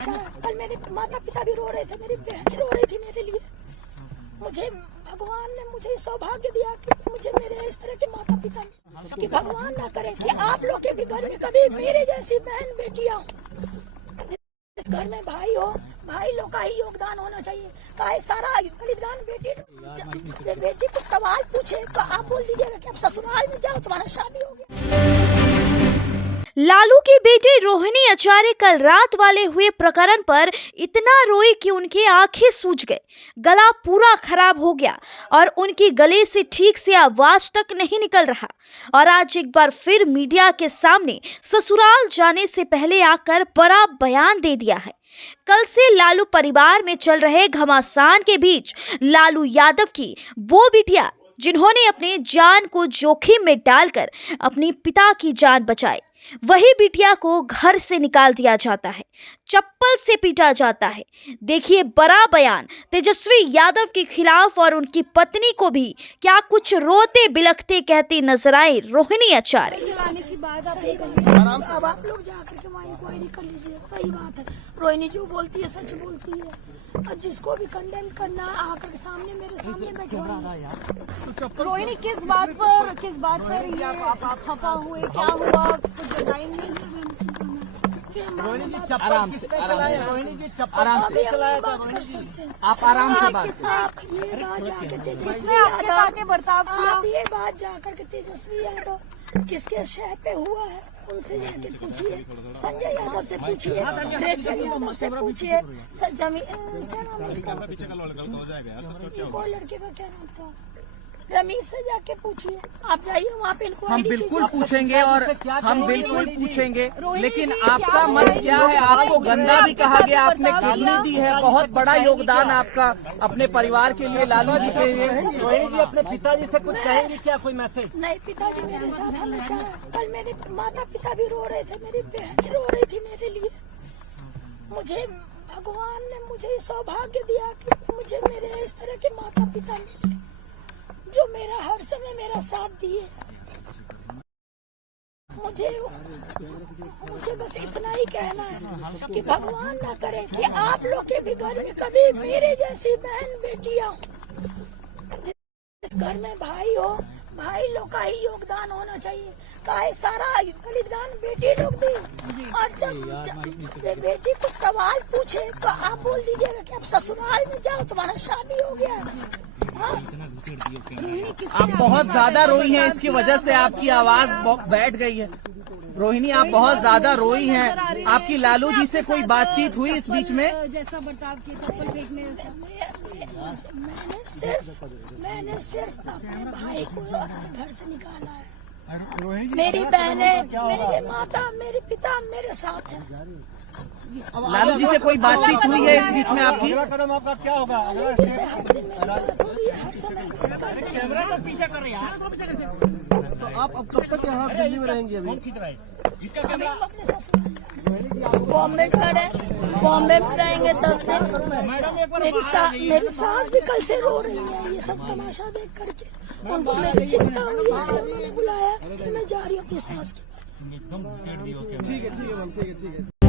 कल मेरे माता पिता भी रो रहे थे, मेरी बहन रो रही थी मेरे लिए। मुझे भगवान ने मुझे सौभाग्य दिया कि मुझे मेरे इस तरह के माता पिता कि भगवान ना करे कि आप लोग के भी घर में कभी मेरे जैसी बहन बेटियां हो। इस घर में भाई हो, भाई लोग का ही योगदान होना चाहिए। का सारा बलिदान बेटी को सवाल पूछे तो आप बोल दीजिएगा कि आप ससुराल में जाओ, तुम्हारा शादी हो गया। लालू की बेटी रोहिणी आचार्य कल रात वाले हुए प्रकरण पर इतना रोई कि उनकी आंखें सूज गए, गला पूरा खराब हो गया और उनकी गले से ठीक से आवाज तक नहीं निकल रहा। और आज एक बार फिर मीडिया के सामने ससुराल जाने से पहले आकर बड़ा बयान दे दिया है। कल से लालू परिवार में चल रहे घमासान के बीच लालू यादव की वो बिटिया जिन्होंने अपने जान को जोखिम में डालकर अपने पिता की जान बचाई, वही बिटिया को घर से निकाल दिया जाता है, चप्पल से पीटा जाता है। देखिए बड़ा बयान तेजस्वी यादव के खिलाफ और उनकी पत्नी को भी क्या कुछ रोते बिलखते कहती नजर आई रोहिणी आचार्य। अब आप लोग जाकर के वहाँ इंक्वायरी कर लीजिए। सही बात है, रोहिणी जो बोलती है सच बोलती है, और जिसको भी कंडेम करना आकर सामने मेरे सामने बैठवाइए। रोहिणी किस बात पर ये खफा हुए, क्या हुआ, कुछ बताई नहीं। रोहिणी जी चप्पल आराम से रोहिणी जी चप्पल आराम से आप आराम से बात ये बात जाके तेजस्वी यादव, ये बात जाकर के तेजस्वी यादव किसके शहर पे हुआ है उनसे जाके पूछिए, संजय यादव से पूछिए, रेचल यादव से पूछिए, कोई लड़के का क्या नाम था, रमीश से जाके पूछिए। आप जाइए वहाँ पे इंक्वायरी। हम बिल्कुल पूछेंगे और हम बिल्कुल पूछेंगे, लेकिन आपका मन क्या है? आपको गंदा भी कहा गया, आपने गाली दी है, बहुत बड़ा योगदान आपका अपने परिवार के लिए, लालू जी के लिए। रोहिणी जी अपने पिताजी से कुछ कहेंगे क्या, कोई मैसेज? नहीं, पिताजी मेरे साथ हमेशा। कल मेरे माता पिता भी रो रहे थे, मेरी बहन रो रही थी मेरे लिए। मुझे भगवान ने मुझे सौभाग्य दिया कि मुझे मेरे इस तरह के माता पिता मिले जो मेरा हर समय मेरा साथ दिए। मुझे बस इतना ही कहना है कि भगवान ना करे कि आप लोग के भी घर में कभी मेरे जैसी बहन बेटियां हो। इस घर में भाई हो, भाई लोग का ही योगदान होना चाहिए। का सारा बलिदान बेटी लोग दी, और जब बेटी को सवाल पूछे तो आप बोल दीजिएगा कि आप ससुराल में जाओ, तुम्हारा शादी हो गया। आप बहुत ज्यादा रोई हैं, इसकी वजह से आपकी आवाज बैठ गई है। रोहिणी आप बहुत ज्यादा रोई हैं। आपकी लालू जी से कोई बातचीत हुई इस बीच में? जैसा बर्ताव किया, चप्पल फेंकने मैंने सिर्फ अपने भाई को अपने घर से निकाला है। मेरी बहनें, मेरी माता, मेरे पिता मेरे साथ है। लालू जी से कोई बातचीत हुई है इस बीच में आपकी? कदम आपका क्या होगा? हर समय कैमरा का पीछा कर रही है। तो आप अब कब तक यहाँ दिल्ली में रहेंगे? अभी इसका कैमरा अपने ससुराल बॉम्बे खड़े, बॉम्बे में रहेंगे 10 दिन। मेरी सास भी कल से रो रही है ये सब तमाशा देख करके। उनको मेरी चिंता हुई, इसलिए उन्होंने बुलाया कि मैं जा रही हूँ अपनी सास के पास। ठीक है मैम, ठीक है।